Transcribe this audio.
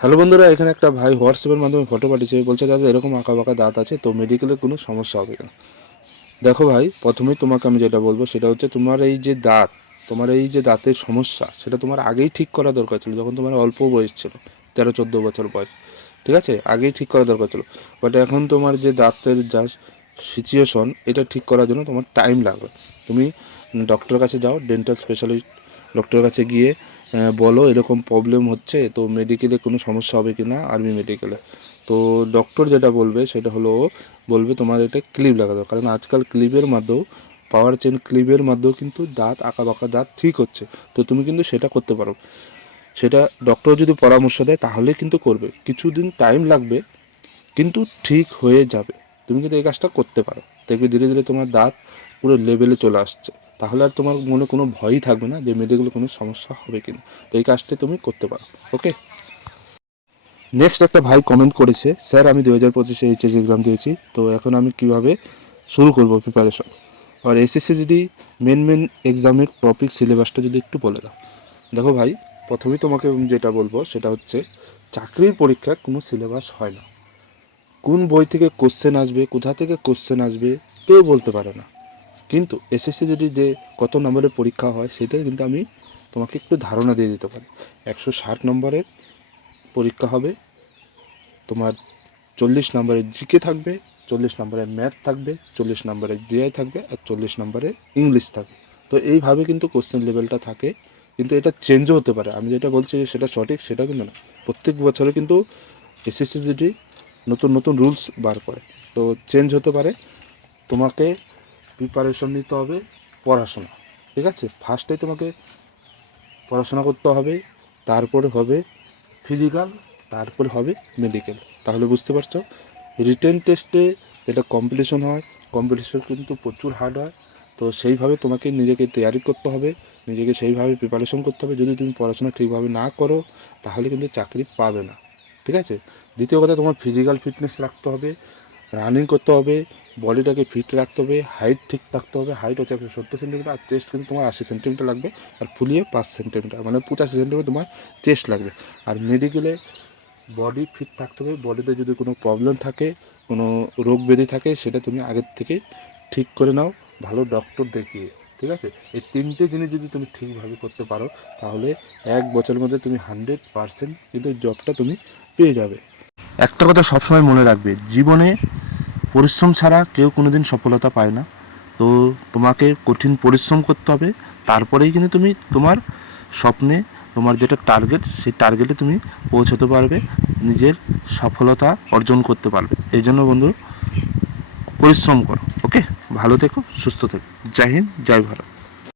Hello বন্ধুরা, এখানে একটা ভাই হোয়াটসঅ্যাপের মাধ্যমে ফটো পাঠিয়েছে। বলছে, দাদা, এরকম আঁকা বাঁকা দাঁত আছে, তো মেডিকেলে কোনো সমস্যা হবে না। দেখো ভাই, প্রথমেই তোমাকে আমি যেটা বলব, সেটা হচ্ছে তোমার এই যে দাঁত, তোমার এই যে দাঁতের সমস্যা, সেটা তোমার আগেই ঠিক করা দরকার ছিল, যখন তোমার অল্প বয়স ছিল, তেরো, চোদ্দ বছর বয়স, ঠিক আছে? আগেই ঠিক করা দরকার ছিল। বাট এখন তোমার যে দাঁতের যা সিচুয়েশন এটা ঠিক করার জন্য তোমার টাইম লাগবে। তুমি ডক্টরের কাছে যাও ডেন্টাল স্পেশালিস্ট ডক্টরের কাছে গিয়ে বলো, এরকম প্রবলেম হচ্ছে, তো মেডিকেলে কোনো সমস্যা হবে কি না আর্মি মেডিকেলে তো ডক্টর যেটা বলবে, সেটা হলো, বলবে তোমার এটা ক্লিপ লাগাতে। কারণ আজকাল ক্লিপের মাধ্যমেও পাওয়ার চেন ক্লিপের মাধ্যমেও কিন্তু দাঁত আঁকা বাঁকা দাঁত ঠিক হচ্ছে। তো তুমি কিন্তু সেটা করতে পারো। সেটা ডক্টর যদি পরামর্শ দেয়, তাহলে কিন্তু করবে। কিছুদিন টাইম লাগবে, কিন্তু ঠিক হয়ে যাবে। তুমি কিন্তু এই কাজটা করতে পারো। দেখবে ধীরে ধীরে তোমার দাঁত পুরো লেভেলে চলে আসছে। তাহলে আর তোমার মনে কোনো ভয়ই থাকবে না যে মেডিকেলে কোনো সমস্যা হবে কিনা। তো এই কাজটা তুমি করতে পারো ওকে নেক্সট একটা ভাই কমেন্ট করেছে স্যার আমি দু হাজার পঁচিশে এইচএস এক্সাম দিয়েছি, তো এখন আমি কীভাবে শুরু করব প্রিপারেশন আর এসএসসি যদি মেন মেন এক্সামের টপিক সিলেবাসটা যদি একটু বলে দাও। দেখো ভাই, প্রথমেই তোমাকে যেটা বলব, সেটা হচ্ছে চাকরির পরীক্ষায় কোনো সিলেবাস হয় না। কোন বই থেকে কোশ্চেন আসবে, কোথা থেকে কোশ্চেন আসবে, কেউ বলতে পারে না। কিন্তু এসএসসি যদি যে কত নম্বরের পরীক্ষা হয় সেটা কিন্তু আমি তোমাকে একটু ধারণা দিয়ে দিতে পারি। একশো ষাট নম্বরের পরীক্ষা হবে, তোমার চল্লিশ নম্বরের জিকে থাকবে, চল্লিশ নম্বরের ম্যাথ থাকবে, চল্লিশ নম্বরের জিআই থাকবে আর চল্লিশ নম্বরের ইংলিশ থাকবে। তো এইভাবে কিন্তু কোশ্চেন লেভেলটা থাকে, কিন্তু এটা চেঞ্জও হতে পারে। আমি যেটা বলছি যে সেটা সঠিক, সেটা কিন্তু না। প্রত্যেক বছরে কিন্তু এসএসসি যদি নতুন নতুন রুলস বার করে, তো চেঞ্জ হতে পারে। তোমাকে প্রিপারেশন নিতে হবে, পড়াশোনা। ঠিক আছে? ফার্স্টে তোমাকে পড়াশোনা করতে হবে, তারপরে হবে ফিজিক্যাল তারপরে হবে মেডিকেল তাহলে বুঝতে পারছ? রিটেন টেস্টে যেটা কম্পিটিশন হয় কম্পিটিশন কিন্তু প্রচুর হার্ড হয়। তো সেইভাবে তোমাকে নিজেকে তৈরি করতে হবে, নিজেকে সেইভাবে প্রিপারেশন করতে হবে। যদি তুমি পড়াশোনা ঠিকভাবে না করো, তাহলে কিন্তু চাকরি পাবে না। ঠিক আছে? দ্বিতীয় কথা, তোমার ফিজিক্যাল ফিটনেস রাখতে হবে। রানিং করতে হবে, বডিটাকে ফিট রাখতে হবে, হাইট ঠিক থাকতে হবে। হাইট হচ্ছে একশো সত্তর সেন্টিমিটার আর চেস্ট কিন্তু তোমার আশি সেন্টিমিটার লাগবে আর ফুলিয়ে পাঁচ সেন্টিমিটার মানে পঁচাশি সেন্টিমিটার তোমার চেস্ট লাগবে। আর মেডিকেলে বডি ফিট থাকতে হবে, বডিতে যদি কোনো প্রবলেম থাকে, কোনো রোগ ব্যাধি থাকে, সেটা তুমি আগের থেকে ঠিক করে নাও, ভালো ডক্টর দেখিয়ে, ঠিক আছে? এই তিনটে জিনিস যদি তুমি ঠিকভাবে করতে পারো, তাহলে এক বছরের মধ্যে তুমি হান্ড্রেড পারসেন্ট কিন্তু জবটা তুমি পেয়ে যাবে। একটা কথা সবসময় মনে রাখবে, জীবনে পরিশ্রম ছাড়া কেউ কোনোদিন সফলতা পায় না। তো তোমাকে কঠিন পরিশ্রম করতে হবে। তারপরেই কিন্তু তুমি তোমার স্বপ্নে তোমার যেটা টার্গেট সেই টার্গেটে তুমি পৌঁছতে পারবে। নিজের সফলতা অর্জন করতে পারবে। এই জন্য বন্ধু, পরিশ্রম করো ওকে ভালো থেকো, সুস্থ থেকো। জয় হিন্দ, জয় ভারত।